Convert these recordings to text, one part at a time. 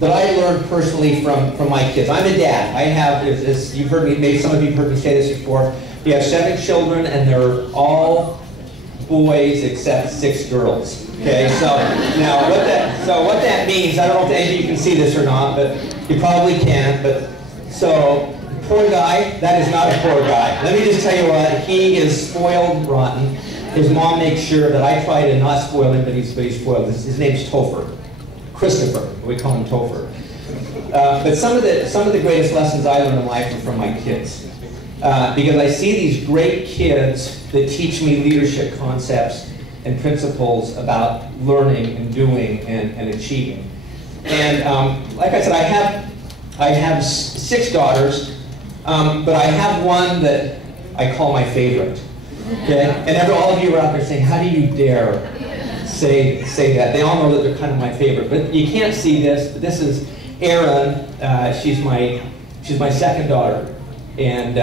that I learned personally from my kids. I'm a dad. I have, as you've heard me, maybe some of you have heard me say this before, we have 7 children and they're all boys except 6 girls. Okay, so now what that means, I don't know if any of you can see this or not, but you probably can, but so poor guy, that is not a poor guy. Let me just tell you what, he is spoiled rotten. His mom makes sure that I try to not spoil him, but he's spoiled. His name's Topher. Christopher, we call him Topher. But some of the greatest lessons I learned in life are from my kids. Because I see these great kids that teach me leadership concepts and principles about learning and doing and achieving. And like I said, I have 6 daughters, but I have one that I call my favorite. Okay? And all of you are out there saying, how do you dare say that? They all know that they're kind of my favorite. But you can't see this, but this is Erin. She's my second daughter. And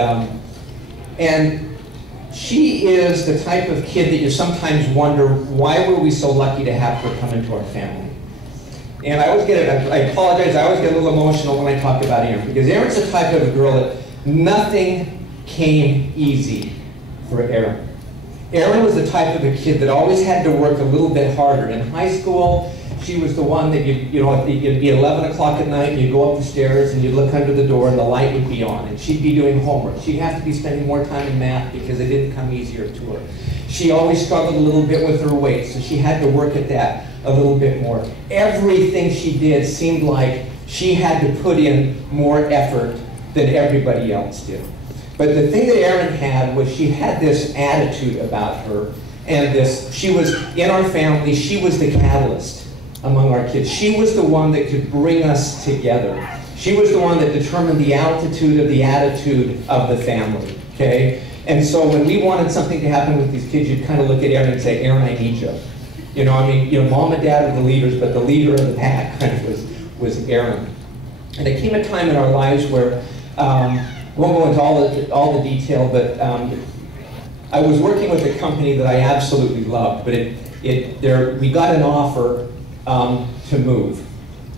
she is the type of kid that you sometimes wonder, why were we so lucky to have her come into our family? And I apologize, I always get a little emotional when I talk about Erin, because Erin's the type of a girl that nothing came easy for Erin. Erin was the type of a kid that always had to work a little bit harder. In high school, she was the one that it'd be 11 o'clock at night and you'd go up the stairs and you'd look under the door and the light would be on and she'd be doing homework. She'd have to be spending more time in math because it didn't come easier to her. She always struggled a little bit with her weight, so she had to work at that a little bit more. Everything she did seemed like she had to put in more effort than everybody else did. But the thing that Erin had was she had this attitude about her, and she was, in our family, she was the catalyst among our kids. She was the one that could bring us together. She was the one that determined the altitude of the attitude of the family, okay? And so when we wanted something to happen with these kids, you'd kind of look at Erin and say, Erin, I need you. You know, I mean, mom and dad were the leaders, but the leader of the pack kind of was Erin. And there came a time in our lives where, I won't go into all the detail, but I was working with a company that I absolutely loved, but we got an offer to move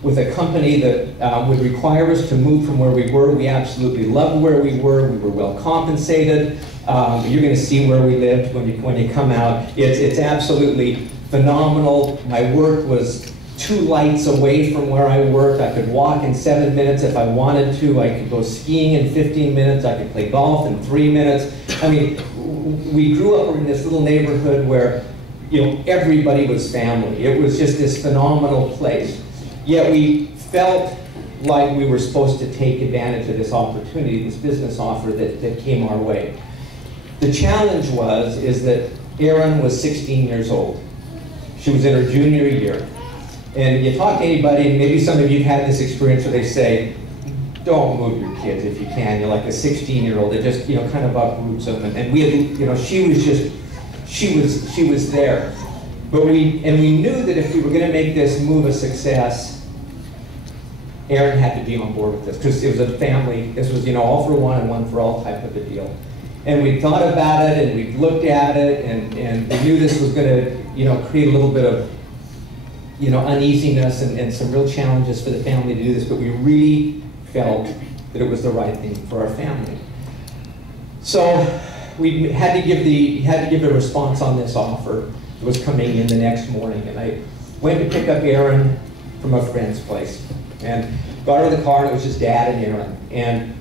with a company that would require us to move from where we were. We absolutely loved where we were well compensated. You're going to see where we lived when you come out. It's absolutely phenomenal. My work was 2 lights away from where I worked. I could walk in 7 minutes if I wanted to. I could go skiing in 15 minutes. I could play golf in 3 minutes. I mean, we grew up in this little neighborhood where, everybody was family. It was just this phenomenal place. Yet we felt like we were supposed to take advantage of this opportunity, this business offer that came our way. The challenge is that Erin was 16 years old. She was in her junior year. And you talk to anybody, and maybe some of you have had this experience where they say, don't move your kids if you can. You're like a 16-year-old that just, kind of uproots them. And we had, she was there. But we knew that if we were going to make this move a success, Erin had to be on board with this, because it was a family. This was, all for one and one for all type of a deal. And we thought about it, and we looked at it, and we knew this was going to, create a little bit of, uneasiness and some real challenges for the family to do this, but we really felt that it was the right thing for our family. So we had to give a response on this offer that was coming in the next morning, and I went to pick up Erin from a friend's place, and got her in the car, and it was just Dad and Erin, and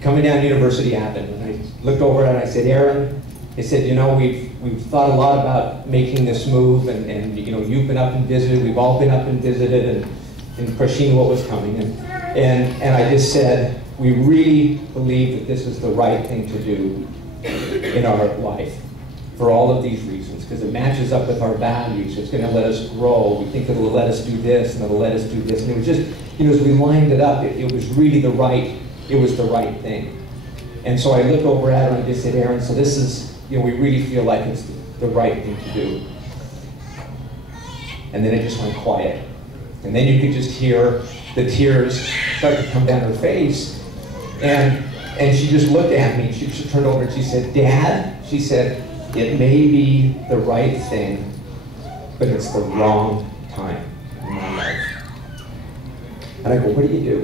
coming down University Avenue, and I looked over at her and I said, Erin, I said, we've thought a lot about making this move, and you've been up and visited, we've all been up and visited, and of course she knew what was coming, and I just said, we really believe that this is the right thing to do in our life for all of these reasons, because it matches up with our values. It's going to let us grow. We think it'll let us do this, and it'll let us do this, and it was just, as we lined it up, it was really the right thing. And so I looked over at her and I just said, Erin, so this is, we really feel like it's the right thing to do. And then it just went quiet. And then you could just hear the tears start to come down her face. And she just looked at me, she turned over and she said, Dad, she said, it may be the right thing, but it's the wrong time in my life. And I go, what do you do?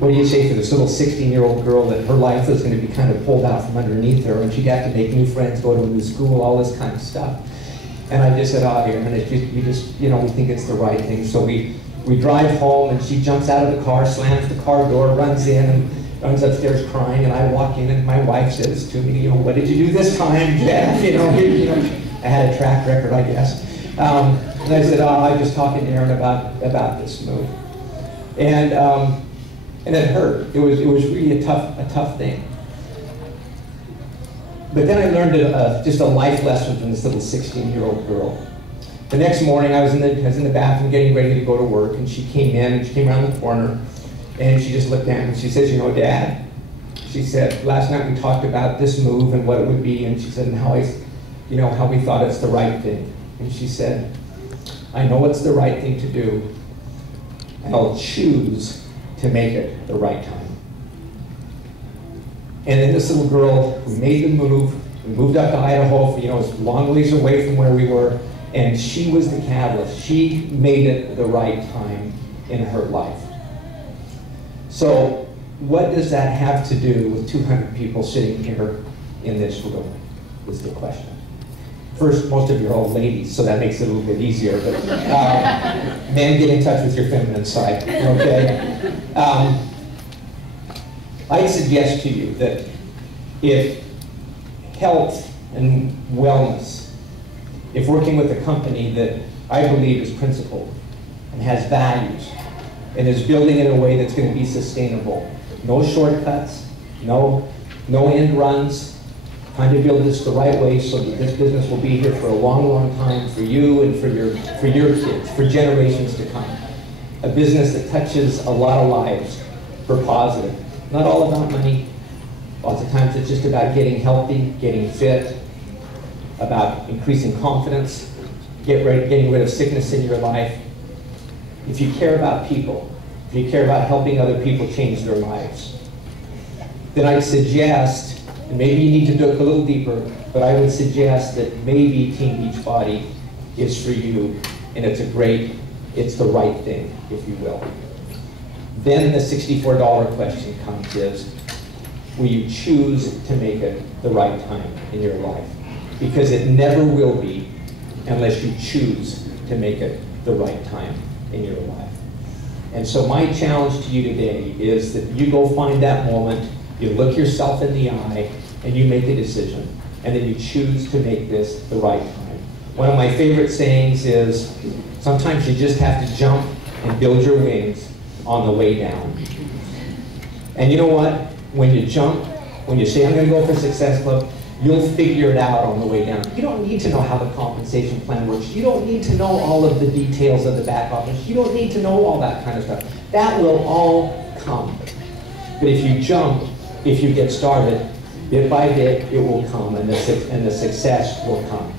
What do you say for this little 16-year-old girl that her life is going to be kind of pulled out from underneath her, and she'd have to make new friends, go to a new school, all this kind of stuff. And I just said, oh, here, and we think it's the right thing. So we drive home, and she jumps out of the car, slams the car door, runs in, and runs upstairs crying, and I walk in, and my wife says to me, what did you do this time, Jeff? I had a track record, I guess. And I said, I was just talking to Aaron about this move. And it hurt. It was really a tough thing. But then I learned just a life lesson from this little 16-year-old girl. The next morning, I was in the bathroom getting ready to go to work, and she came in, and she came around the corner, and she just looked at me, and she says, Dad, she said, last night we talked about this move and what it would be, and she said, and how we thought it's the right thing. And she said, I know it's the right thing to do, and I'll choose to make it the right time. And then this little girl, we made the move, we moved up to Idaho, it was a long ways away from where we were, and she was the catalyst. She made it the right time in her life. So what does that have to do with 200 people sitting here in this room, is the question. First, most of you are all ladies, so that makes it a little bit easier, but men, get in touch with your feminine side, okay? I suggest to you that if health and wellness, if working with a company that I believe is principled and has values and is building in a way that's going to be sustainable, no shortcuts, no end runs, trying to build this the right way so that this business will be here for a long, long time for you and for your kids, for generations to come. A business that touches a lot of lives for positive. Not all about money. Lots of times it's just about getting healthy, getting fit, about increasing confidence, getting rid of sickness in your life. If you care about people, if you care about helping other people change their lives, then I'd suggest, and maybe you need to look a little deeper, but I would suggest that maybe Team Beachbody is for you, and it's the right thing, if you will. Then the $64 question comes is, will you choose to make it the right time in your life? Because it never will be unless you choose to make it the right time in your life. And so my challenge to you today is that you go find that moment, you look yourself in the eye, and you make a decision. And then you choose to make this the right time. One of my favorite sayings is, sometimes you just have to jump and build your wings on the way down. And you know what? When you jump, when you say, I'm going to go for Success Club, you'll figure it out on the way down. You don't need to know how the compensation plan works. You don't need to know all of the details of the back office. You don't need to know all that kind of stuff. That will all come. But if you jump, if you get started, bit by bit, it will come, and the success will come.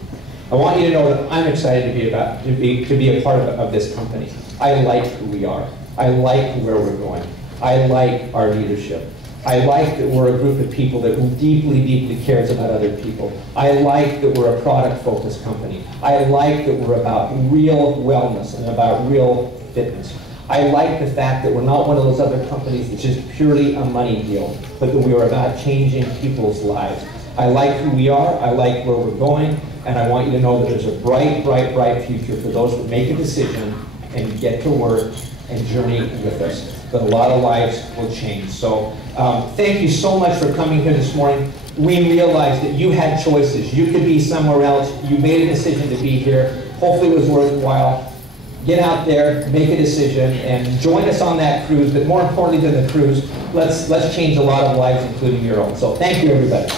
I want you to know that I'm excited to be a part of this company. I like who we are. I like where we're going. I like our leadership. I like that we're a group of people that deeply, deeply cares about other people. I like that we're a product-focused company. I like that we're about real wellness and about real fitness. I like the fact that we're not one of those other companies that's just purely a money deal, but that we are about changing people's lives. I like who we are, I like where we're going, and I want you to know that there's a bright, bright, bright future for those that make a decision and get to work and journey with us. That a lot of lives will change. So thank you so much for coming here this morning. We realized that you had choices. You could be somewhere else. You made a decision to be here. Hopefully it was worthwhile. Get out there, make a decision, and join us on that cruise. But more importantly than the cruise, let's change a lot of lives, including your own. So thank you, everybody.